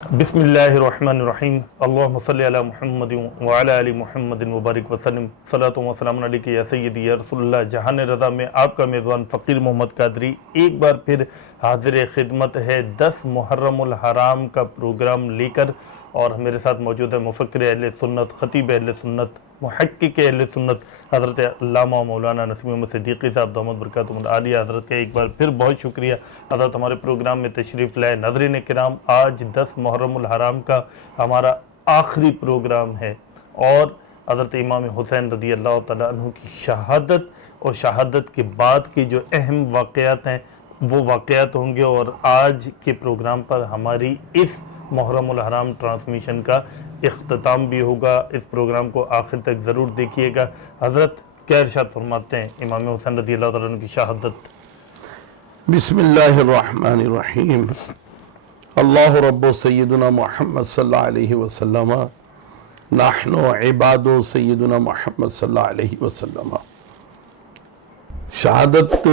بسم اللہ الرحمن الرحیم اللہم صلی علی محمد وعلی آل محمد مبارک وسلم صلاۃ و سلام علیکہ یا سیدی یا رسول اللہ جہان رضا میں آپ کا میزبان فقیر محمد قادری ایک بار پھر حاضر خدمت ہے 10 محرم الحرام کا پروگرام لے کر، اور میرے ساتھ موجود ہے مفکر اہل سنت، خطیب اہل سنت، محقق اہل سنت حضرت علامہ مولانا نسیم احمد صدیقی صاحب دامت برکاتہم العالیہ۔ حضرت کا ایک بار پھر بہت شکریہ حضرت ہمارے پروگرام میں تشریف لائے۔ ناظرین کرام، آج 10 محرم الحرام کا ہمارا آخری پروگرام ہے، اور حضرت امام حسین رضی اللہ تعالیٰ عنہ کی شہادت اور شہادت کے بعد کی جو اہم واقعات ہیں وہ واقعات ہوں گے، اور آج کے پروگرام پر ہماری اس محرم الحرام ٹرانسمیشن کا اختتام بھی ہوگا۔ اس پروگرام کو آخر تک ضرور دیکھیے گا۔ حضرت کیا ارشاد فرماتے ہیں امام حسین رضی اللہ تعالیٰ عنہ کی شہادت؟ بسم اللہ الرحمن الرحیم۔ اللہ رب سیدنا محمد صلی اللہ علیہ وسلم، نحن عباد سیدنا محمد صلی اللہ علیہ وسلم۔ شہادت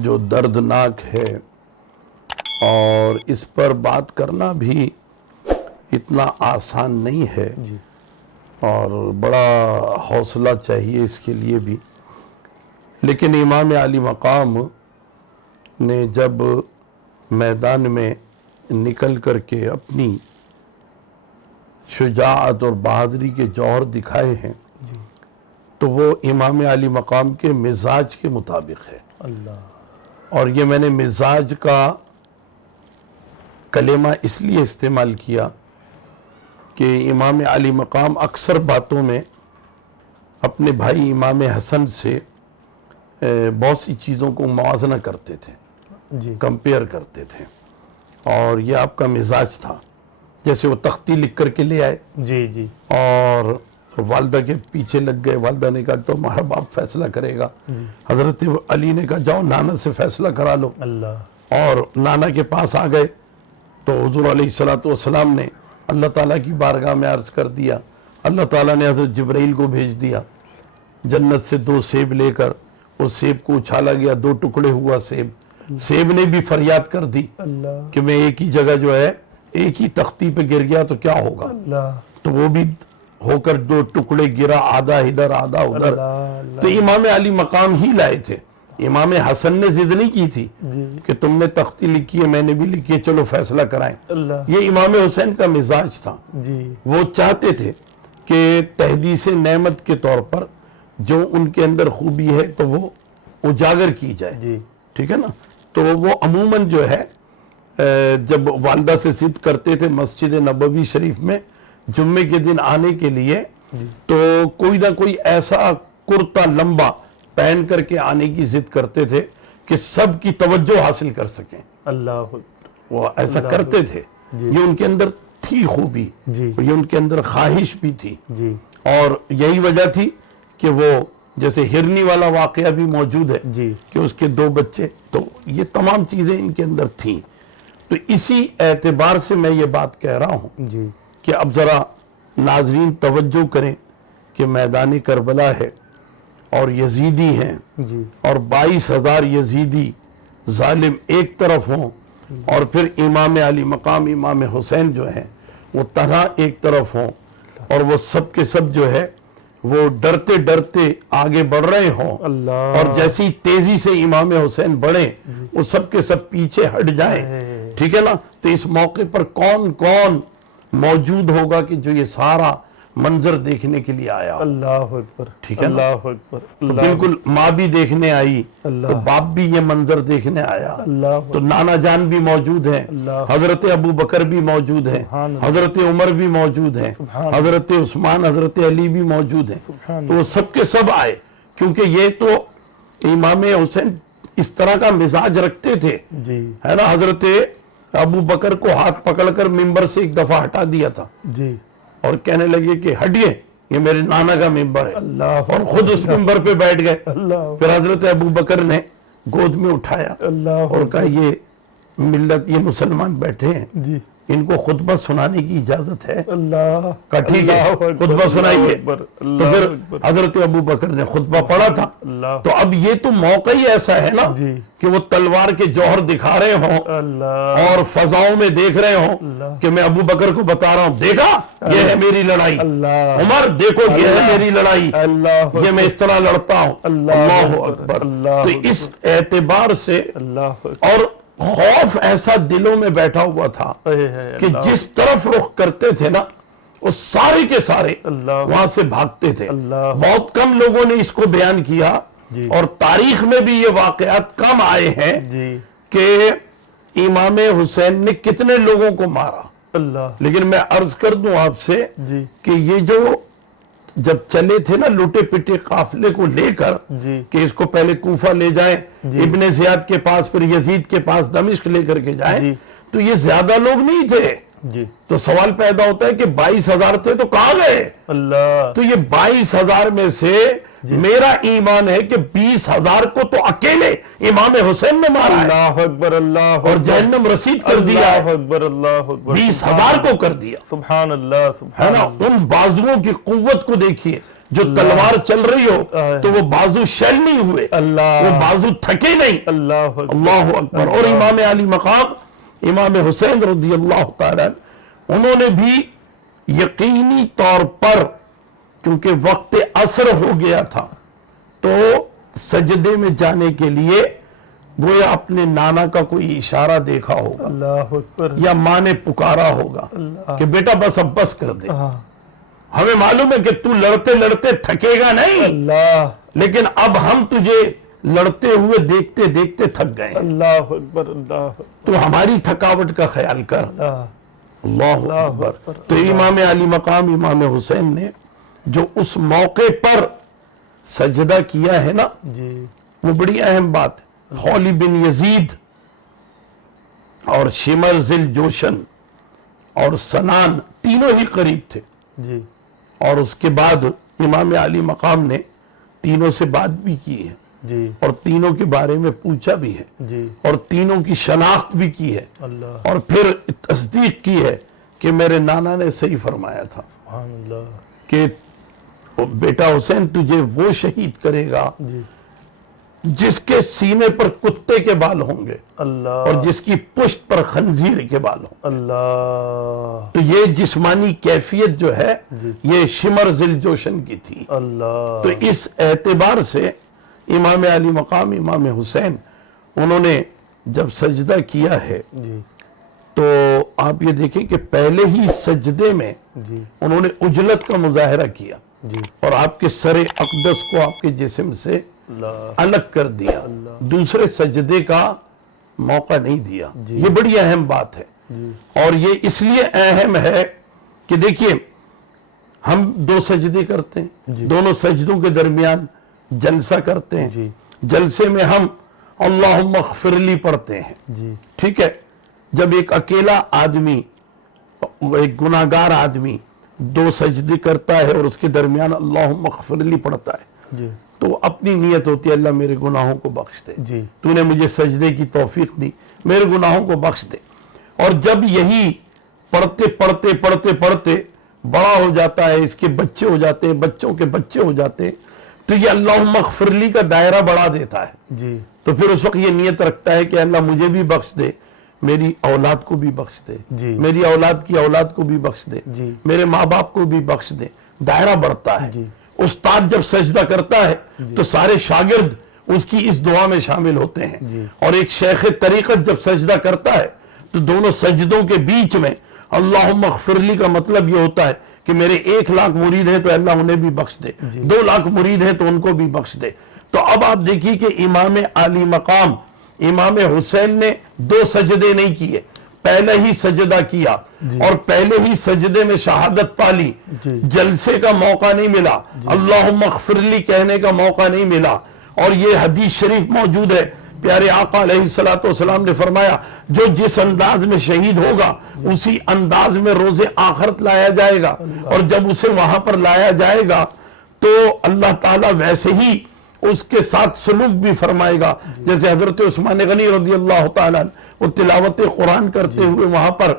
جو دردناک ہے، اور اس پر بات کرنا بھی اتنا آسان نہیں ہے، اور بڑا حوصلہ چاہیے اس کے لیے بھی، لیکن امام علی مقام نے جب میدان میں نکل کر کے اپنی شجاعت اور بہادری کے جوہر دکھائے ہیں، تو وہ امام علی مقام کے مزاج کے مطابق ہے۔ اور یہ میں نے مزاج کا کلمہ اس لیے استعمال کیا کہ امام علی مقام اکثر باتوں میں اپنے بھائی امام حسن سے بہت سی چیزوں کو موازنہ کرتے تھے، کمپیئر کرتے تھے، اور یہ آپ کا مزاج تھا۔ جیسے وہ تختی لکھ کر کے لے آئے اور والدہ کے پیچھے لگ گئے، والدہ نے کہا تو ہمارا باپ فیصلہ کرے گا، حضرت علی نے کہا جاؤ نانا سے فیصلہ کرا لو، اور نانا کے پاس آ گئے تو حضور علیہ السلام نے اللہ تعالیٰ کی بارگاہ میں عرض کر دیا، اللہ تعالیٰ نے حضرت جبرائیل کو بھیج دیا، جنت سے 2 سیب لے کر اس سیب کو اچھالا گیا، 2 ٹکڑے ہوا سیب نے بھی فریاد کر دی کہ میں ایک ہی جگہ جو ہے ایک ہی تختی پہ گر گیا تو کیا ہوگا، تو وہ بھی ہو کر 2 ٹکڑے گرا، آدھا ادھر آدھا ادھر۔ تو امام علی مقام ہی لائے تھے، امام حسن نے ضد نہیں کی تھی کہ تم نے تختی لکھی ہے میں نے بھی لکھی ہے چلو فیصلہ کرائیں۔ یہ امام حسین کا مزاج تھا، وہ چاہتے تھے کہ تحدیث نعمت کے طور پر جو ان کے اندر خوبی ہے تو وہ اجاگر کی جائے، ٹھیک ہے نا۔ تو وہ عموماً جو ہے جب والدہ سے ضد کرتے تھے مسجد نبوی شریف میں جمعے کے دن آنے کے لیے، تو کوئی نہ کوئی ایسا کرتا لمبا پہن کر کے آنے کی ضد کرتے تھے کہ سب کی توجہ حاصل کر سکیں۔ وہ ایسا کرتے تھے، یہ ان کے اندر تھی خوبی، یہ ان کے اندر خواہش بھی تھی، اور یہی وجہ تھی کہ وہ جیسے ہرنی والا واقعہ بھی موجود ہے کہ اس کے 2 بچے، تو یہ تمام چیزیں ان کے اندر تھیں۔ تو اسی اعتبار سے میں یہ بات کہہ رہا ہوں کہ اب ذرا ناظرین توجہ کریں کہ میدان کربلا ہے اور یزیدی ہیں، اور 22,000 یزیدی ظالم ایک طرف ہوں، اور پھر امام علی مقام امام حسین جو ہیں وہ تنہا ایک طرف ہوں، اور وہ سب کے سب جو ہے وہ ڈرتے ڈرتے آگے بڑھ رہے ہوں، اور جیسی تیزی سے امام حسین بڑھیں وہ سب کے سب پیچھے ہٹ جائیں، ٹھیک ہے نا۔ تو اس موقع پر کون کون موجود ہوگا کہ جو یہ سارا منظر دیکھنے کے لیے آیا؟ اللہ اکبر، ٹھیک ہے نا۔ بالکل ماں بھی دیکھنے آئی تو باپ بھی یہ منظر دیکھنے آیا، تو نانا جان بھی موجود ہیں، حضرت ابو بکر بھی موجود ہیں، حضرت عمر بھی موجود ہیں، حضرت عثمان حضرت علی بھی موجود ہیں، تو وہ سب کے سب آئے، کیونکہ یہ تو امام حسین اس طرح کا مزاج رکھتے تھے، ہے نا۔ حضرت ابو بکر کو ہاتھ پکڑ کر ممبر سے ایک دفعہ ہٹا دیا تھا، اور کہنے لگے کہ ہٹیے یہ میرے نانا کا ممبر ہے، اور خود اس ممبر پہ بیٹھ گئے۔ پھر حضرت ابو بکر نے گود میں اٹھایا اور کہا یہ ملت، یہ مسلمان بیٹھے ہیں، ان کو خطبہ سنانے کی اجازت ہے؟ اللہ کہا ٹھیک ہے خطبہ سنائیے۔ تو پھر حضرت ابو بکر نے خطبہ پڑھا تھا۔ تو اب یہ تو موقع ہی ایسا ہے نا کہ وہ تلوار کے جوہر دکھا رہے ہوں اور فضاؤں میں دیکھ رہے ہوں کہ میں ابو بکر کو بتا رہا ہوں دیکھا یہ ہے میری لڑائی، عمر دیکھو یہ ہے میری لڑائی، یہ میں اس طرح لڑتا ہوں۔ اللہ اکبر۔ تو اس اعتبار سے اور خوف ایسا دلوں میں بیٹھا ہوا تھا کہ جس طرف رخ کرتے تھے نا وہ سارے کے سارے وہاں سے بھاگتے تھے۔ بہت کم لوگوں نے اس کو بیان کیا اور تاریخ میں بھی یہ واقعات کم آئے ہیں کہ امام حسین نے کتنے لوگوں کو مارا۔ لیکن میں عرض کر دوں آپ سے کہ یہ جو جب چلے تھے نا لوٹے پٹے قافلے کو لے کر کہ اس کو پہلے کوفہ لے جائیں، ابن زیاد کے پاس، پھر یزید کے پاس دمشق لے کر کے جائیں، تو یہ زیادہ لوگ نہیں تھے۔ تو سوال پیدا ہوتا ہے کہ 22,000 تھے تو کہاں گئے؟ تو یہ 22,000 میں سے میرا ایمان ہے کہ 20,000 کو تو اکیلے امام حسین نے مارا ہے۔ اللہ اکبر، اللہ اور جہنم رسید کر دیا ہے۔ 20,000 کو کر دیا۔ سبحان اللہ، ہے نا؟ ان بازوؤں کی قوت کو دیکھیے، جو تلوار چل رہی ہو تو وہ بازو شل نہیں ہوئے، وہ بازو تھکے نہیں۔ اللہ اکبر۔ اور امام علی مقام امام حسین رضی اللہ تعالیٰ انہوں نے بھی یقینی طور پر، کیونکہ وقت عصر ہو گیا تھا، تو سجدے میں جانے کے لیے گویا اپنے نانا کا کوئی اشارہ دیکھا ہوگا، اللہ اکبر، یا ماں نے پکارا ہوگا کہ بیٹا بس اب بس کر دے، ہمیں معلوم ہے کہ تو لڑتے لڑتے تھکے گا نہیں، لیکن اب ہم تجھے لڑتے ہوئے دیکھتے دیکھتے تھک گئے، اللہ اکبر، اللہ تو ہماری تھکاوٹ کا خیال کر۔ اللہ اکبر۔ تو امام علی مقام امام حسین نے جو اس موقع پر سجدہ کیا ہے نا، وہ بڑی اہم بات ہے۔ خولی بن یزید اور شمر ذل جوشن اور سنان تینوں ہی قریب تھے، اور اس کے بعد امام علی مقام نے تینوں سے بات بھی کی ہے اور تینوں کے بارے میں پوچھا بھی ہے اور تینوں کی شناخت بھی کی ہے، اور پھر تصدیق کی ہے کہ میرے نانا نے صحیح فرمایا تھا کہ بیٹا حسین تجھے وہ شہید کرے گا جس کے سینے پر کتے کے بال ہوں گے اور جس کی پشت پر خنزیر کے بال ہوں گے۔ تو یہ جسمانی کیفیت جو ہے یہ شمر ذل جوشن کی تھی۔ تو اس اعتبار سے امام علی مقام امام حسین انہوں نے جب سجدہ کیا ہے تو آپ یہ دیکھیں کہ پہلے ہی سجدے میں انہوں نے عجلت کا مظاہرہ کیا اور آپ کے سر اقدس کو آپ کے جسم سے الگ کر دیا، دوسرے سجدے کا موقع نہیں دیا۔ یہ بڑی اہم بات ہے، اور یہ اس لیے اہم ہے کہ دیکھیے ہم دو سجدے کرتے ہیں، دونوں سجدوں کے درمیان جلسہ کرتے ہیں، جلسے میں ہم اللہم اغفر لی پڑھتے ہیں، ٹھیک ہے۔ جب ایک اکیلا آدمی، ایک گناہگار آدمی دو سجدے کرتا ہے اور اس کے درمیان اللہم اغفر لی پڑھتا ہے تو اپنی نیت ہوتی ہے اللہ میرے گناہوں کو بخش دے، تو نے مجھے سجدے کی توفیق دی، میرے گناہوں کو بخش دے۔ اور جب یہی پڑھتے پڑھتے پڑھتے پڑھتے بڑا ہو جاتا ہے، اس کے بچے ہو جاتے ہیں، بچوں کے بچے ہو جاتے ہیں، تو یہ اللہم اغفر لی کا دائرہ بڑھا دیتا ہے، تو پھر اس وقت یہ نیت رکھتا ہے کہ اللہ مجھے بھی بخش دے، میری اولاد کو بھی بخش دے، میری اولاد کی اولاد کو بھی بخش دے، میرے ماں باپ کو بھی بخش دے۔ دائرہ بڑھتا ہے۔ استاد جب سجدہ کرتا ہے تو سارے شاگرد اس کی اس دعا میں شامل ہوتے ہیں، اور ایک شیخ طریقت جب سجدہ کرتا ہے تو دونوں سجدوں کے بیچ میں اللہم اغفر لی کا مطلب یہ ہوتا ہے کہ میرے 1,00,000 مرید ہیں تو اللہ انہیں بھی بخش دے، 2,00,000 مرید ہیں تو ان کو بھی بخش دے۔ تو اب آپ دیکھیے کہ امام علی مقام امام حسین نے دو سجدے نہیں کیے، پہلے ہی سجدہ کیا اور پہلے ہی سجدے میں شہادت پالی، جلسے کا موقع نہیں ملا، اللہم اغفر لی کہنے کا موقع نہیں ملا۔ اور یہ حدیث شریف موجود ہے، پیارے آقا علیہ السلام نے فرمایا جو جس انداز میں شہید ہوگا اسی انداز میں روز آخرت لایا جائے گا، اور جب اسے وہاں پر لایا جائے گا تو اللہ تعالیٰ ویسے ہی اس کے ساتھ سلوک بھی فرمائے گا، جیسے حضرت عثمان غنی رضی اللہ تعالیٰ وہ تلاوت قرآن کرتے ہوئے وہاں پر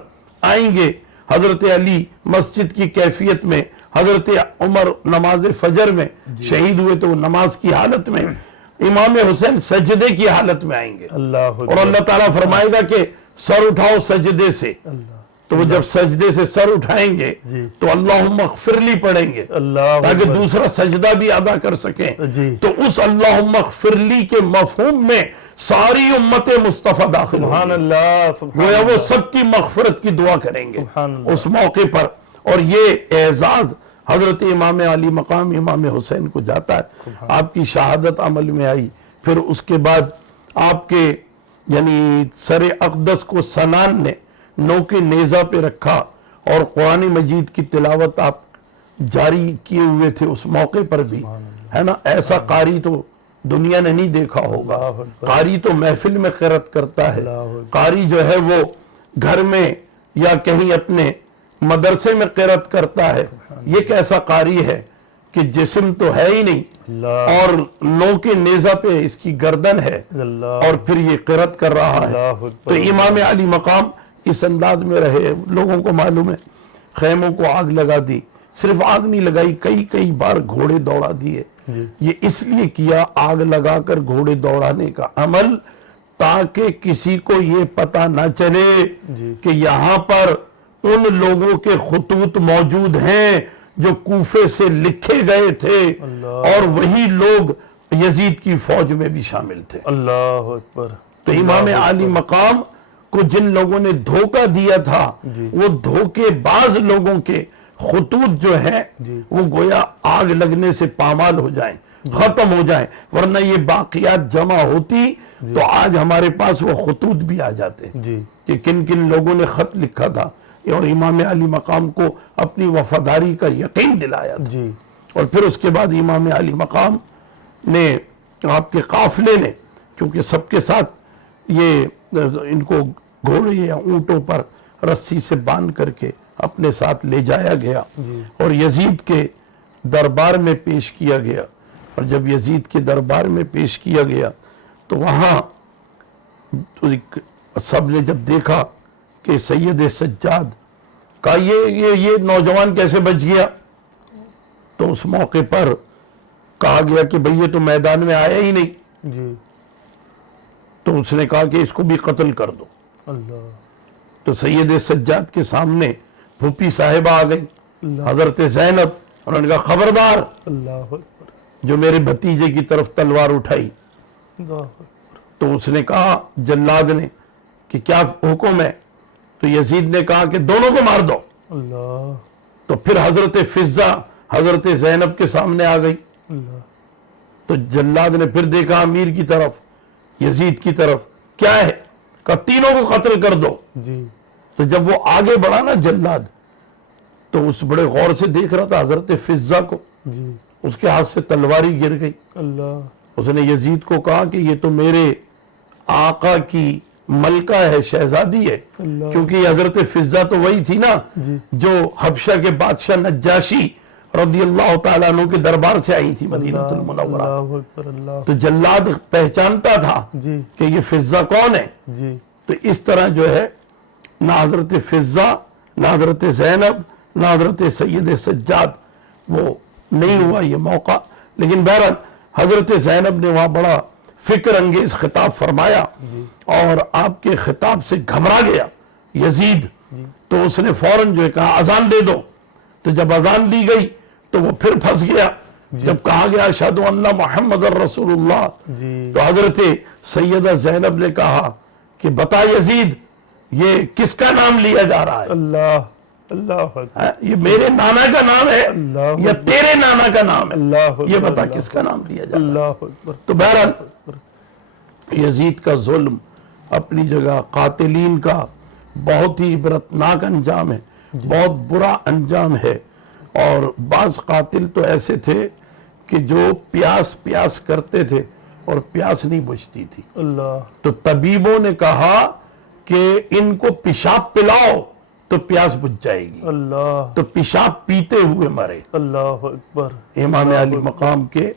آئیں گے. حضرت علی مسجد کی کیفیت میں، حضرت عمر نماز فجر میں شہید ہوئے تو وہ نماز کی حالت میں، امام حسین سجدے کی حالت میں آئیں گے. اللہ اور اللہ تعالیٰ فرمائے گا کہ سر اٹھاؤ سجدے سے، اللہ تو وہ جب سجدے سے سر اٹھائیں گے تو اللہم اغفر لی پڑھیں گے اللہ تاکہ دوسرا سجدہ بھی ادا کر سکیں. جی تو اس اللہم اغفر لی کے مفہوم میں ساری امت مصطفیٰ داخل سبحان ہوگی. اللہ سبحان گویا وہ سب کی مغفرت کی دعا کریں گے سبحان اللہ. اس موقع پر. اور یہ اعزاز حضرت امام علی مقام امام حسین کو جاتا ہے. آپ کی شہادت عمل میں آئی، پھر اس کے بعد آپ کے یعنی سر اقدس کو سنان نے نوک نیزہ پہ رکھا اور قرآن مجید کی تلاوت آپ جاری کیے ہوئے تھے اس موقع پر بھی، ہے نا. ایسا قاری تو دنیا نے نہیں دیکھا ہوگا. اللہ اکبر. قاری تو محفل میں قرأت کرتا ہے، اللہ اکبر. قاری جو ہے وہ گھر میں یا کہیں اپنے مدرسے میں قرأت کرتا ہے. یہ کیسا قاری ہے کہ جسم تو ہے ہی نہیں اللہ اور نو کے نیزہ پہ اس کی گردن ہے اللہ اور پھر یہ قرأت کر رہا ہے. اللہ تو اکبر. امام علی مقام اس انداز میں رہے. لوگوں کو معلوم ہے خیموں کو آگ لگا دی، صرف آگ نہیں لگائی، کئی بار گھوڑے دوڑا دیے. یہ اس لیے کیا آگ لگا کر گھوڑے دوڑانے کا عمل تاکہ کسی کو یہ پتہ نہ چلے کہ یہاں پر ان لوگوں کے خطوط موجود ہیں جو کوفے سے لکھے گئے تھے اور وہی لوگ یزید کی فوج میں بھی شامل تھے. اللہ اکبر. تو امام علی مقام کو جن لوگوں نے دھوکہ دیا تھا وہ دھوکے باز لوگوں کے خطوط جو ہیں وہ گویا آگ لگنے سے پامال ہو جائیں، ختم ہو جائیں، ورنہ یہ باقیات جمع ہوتی تو آج ہمارے پاس وہ خطوط بھی آ جاتے جی کہ کن کن لوگوں نے خط لکھا تھا اور امام علی مقام کو اپنی وفاداری کا یقین دلایا تھا. جی اور پھر اس کے بعد امام علی مقام نے آپ کے قافلے نے، کیونکہ سب کے ساتھ یہ ان کو گھوڑے یا اونٹوں پر رسی سے باندھ کر کے اپنے ساتھ لے جایا گیا اور یزید کے دربار میں پیش کیا گیا. اور جب یزید کے دربار میں پیش کیا گیا تو وہاں سب نے جب دیکھا کہ سید سجاد کا یہ نوجوان کیسے بچ گیا، تو اس موقع پر کہا گیا کہ بھئی یہ تو میدان میں آیا ہی نہیں. جی تو اس نے کہا کہ اس کو بھی قتل کر دو. اللہ تو سید سجاد کے سامنے پھوپھی صاحبہ آ گئی، اللہ حضرت زینب. انہوں نے کہا خبردار اللہ اکبر. جو میرے بھتیجے کی طرف تلوار اٹھائی. اللہ اکبر. تو اس نے کہا جلاد نے کہ کیا حکم ہے؟ تو یزید نے کہا کہ دونوں کو مار دو. اللہ تو پھر حضرت فضہ حضرت زینب کے سامنے آ گئی. اللہ تو جلاد نے پھر دیکھا امیر کی طرف، یزید کی طرف، کیا ہے؟ کہا تینوں کو قتل کر دو. جی تو جب وہ آگے بڑھا نا جلاد تو اس بڑے غور سے دیکھ رہا تھا حضرت فضہ کو، جی اس کے ہاتھ سے تلواری گر گئی. اللہ اس نے یزید کو کہا کہ یہ تو میرے آقا کی ملکہ ہے، شہزادی ہے. اللہ کیونکہ یہ حضرت فضہ تو وہی تھی نا جی جو حبشہ کے بادشاہ نجاشی رضی اللہ تعالیٰ عنہ کے دربار سے آئی تھی مدینہ المنورہ. اللہ اکبر. اللہ تو جلاد پہچانتا تھا جی کہ یہ فضہ کون ہے. جی تو اس طرح جو ہے نہ حضرت فضہ نہ حضرت زینب نہ حضرت سید سجاد وہ نہیں ہوا یہ موقع. لیکن بہرحال حضرت زینب نے وہاں بڑا فکر انگیز خطاب فرمایا اور آپ کے خطاب سے گھبرا گیا یزید. تو اس نے فوراً جو ہے کہا اذان دے دو. تو جب اذان دی گئی تو وہ پھر پھنس گیا. جب کہا گیا اشہدو ان محمد رسول اللہ جی تو حضرت سیدہ زینب نے کہا کہ بتا یزید یہ کس کا نام لیا جا رہا ہے؟ اللہ اللہ اکبر. یہ میرے نانا کا نام ہے اللہ یا تیرے نانا کا نام ہے؟ اللہ اکبر. یہ بتا کس کا نام لیا جا رہا ہے؟ اللہ اکبر. تو بہرحال یزید کا ظلم اپنی جگہ، قاتلین کا بہت ہی عبرتناک انجام ہے، بہت برا انجام ہے. اور بعض قاتل تو ایسے تھے کہ جو پیاس کرتے تھے اور پیاس نہیں بجھتی تھی. اللہ تو طبیبوں نے کہا کہ ان کو پیشاب پلاؤ تو پیاس بجھ جائے گی. اللہ تو پیشاب پیتے ہوئے مرے. اللہ اکبر. امام علی مقام کے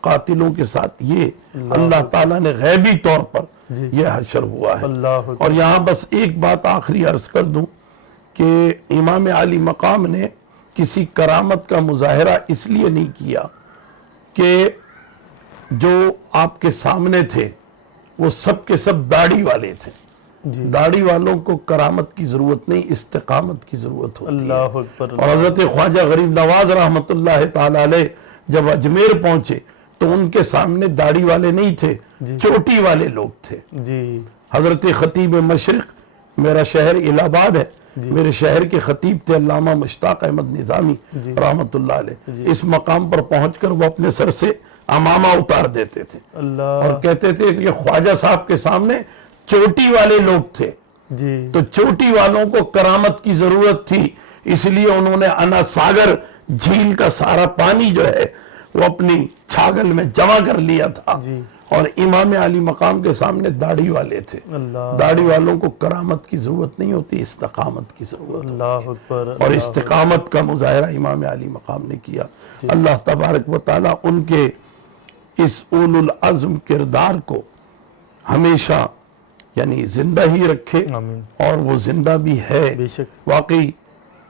قاتلوں کے ساتھ یہ اللہ تعالیٰ نے غیبی طور پر یہ حشر ہوا ہے. اللہ اکبر. اور یہاں بس ایک بات آخری عرض کر دوں کہ امام علی مقام نے کسی کرامت کا مظاہرہ اس لیے نہیں کیا کہ جو آپ کے سامنے تھے وہ سب کے سب داڑھی والے تھے. داڑھی والوں کو کرامت کی ضرورت نہیں، استقامت کی ضرورت ہوتی ہے. اللہ اکبر. اور حضرت خواجہ غریب نواز رحمت اللہ تعالی علیہ جب اجمیر پہنچے تو ان کے سامنے داڑھی والے نہیں تھے، چوٹی والے لوگ تھے. جی. حضرت خطیب مشرق، میرا شہر الہ آباد ہے، میرے شہر کے خطیب تھے علامہ مشتاق احمد نظامی رحمت اللہ علیہ. اس مقام پر پہنچ کر وہ اپنے سر سے امامہ اتار دیتے تھے اور کہتے تھے کہ خواجہ صاحب کے سامنے چوٹی والے لوگ تھے. تو چوٹی والوں کو کرامت کی ضرورت تھی، اس لیے انہوں نے انا ساگر جھیل کا سارا پانی جو ہے وہ اپنی چھاگل میں جمع کر لیا تھا. اور امام علی مقام کے سامنے داڑھی والے تھے. داڑھی والوں کو کرامت کی ضرورت نہیں ہوتی، استقامت کی ضرورت ہوتی ہے. اور استقامت کا مظاہرہ امام علی مقام نے کیا. اللہ تبارک و تعالی ان کے اس اول العزم کردار کو ہمیشہ یعنی زندہ ہی رکھے، اور وہ زندہ بھی ہے. واقعی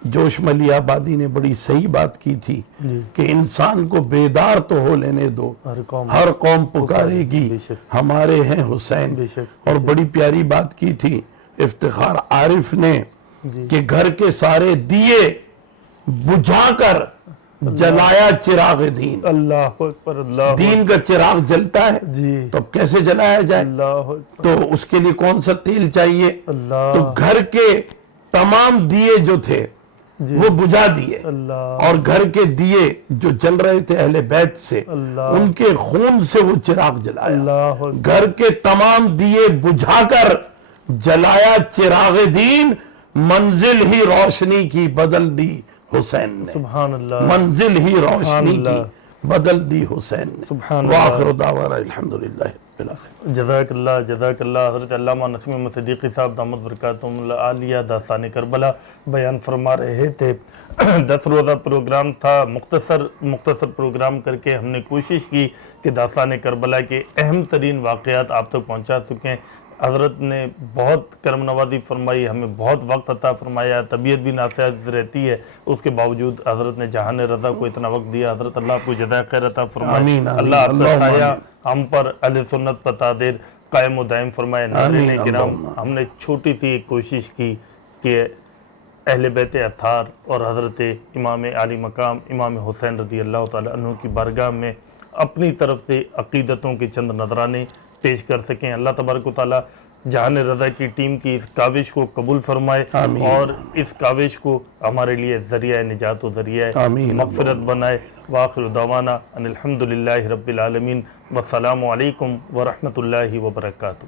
جوش ملی آبادی نے بڑی صحیح بات کی تھی کہ انسان کو بیدار تو ہو لینے دو، ہر قوم پکارے گی ہمارے ہیں حسین. اور بڑی پیاری بات کی تھی افتخار عارف نے کہ گھر کے سارے دیے بجھا کر جلایا چراغ دین. اللہ اکبر. دین کا چراغ جلتا ہے تو اب کیسے جلایا جائے؟ تو اس کے لیے کون سا تیل چاہیے؟ تو گھر کے تمام دیے جو تھے وہ بجھا دیے، اور گھر کے دیے جو جل رہے تھے اہل بیت سے، ان کے خون سے وہ چراغ جلایا. گھر کے تمام دیے بجھا کر جلایا چراغ دین، منزل ہی روشنی کی بدل دی حسین نے. سبحان اللہ. منزل ہی روشنی کی بدل دی حسین نے. سبحان وآخر دعوانا الحمدللہ. جزاک اللہ جزاک اللہ. حضرت علامہ نسیم احمد صدیقی صاحب دامت برکاتہم العالیہ داستان کربلا بیان فرما رہے تھے. 10 روزہ پروگرام تھا، مختصر پروگرام کر کے ہم نے کوشش کی کہ داستان کربلا کے اہم ترین واقعات آپ تک پہنچا سکیں. حضرت نے بہت کرم نوازی فرمائی، ہمیں بہت وقت عطا فرمایا، طبیعت بھی ناساز رہتی ہے، اس کے باوجود حضرت نے جہان رضا کو اتنا وقت دیا. حضرت اللہ آپ کو جزائے خیر عطا فرمائے. اللہ آپ کا سایہ ہم پر اہل سنت پر تادیر قائم و دائم فرمائے. ناظرین کرام، ہم نے چھوٹی سی ایک کوشش کی کہ اہل بیت اطہار اور حضرت امام علی مقام امام حسین رضی اللہ تعالیٰ عنہ کی بارگاہ میں اپنی طرف سے عقیدتوں کے چند نذرانے پیش کر سکیں. اللہ تبارک و تعالیٰ جہان رضا کی ٹیم کی اس کاوش کو قبول فرمائے اور اس کاوش کو ہمارے لیے ذریعہ نجات و ذریعہ مغفرت بنائے. وآخر دعوانا ان الحمدللہ رب العالمین. والسلام علیکم ورحمۃ اللہ وبرکاتہ.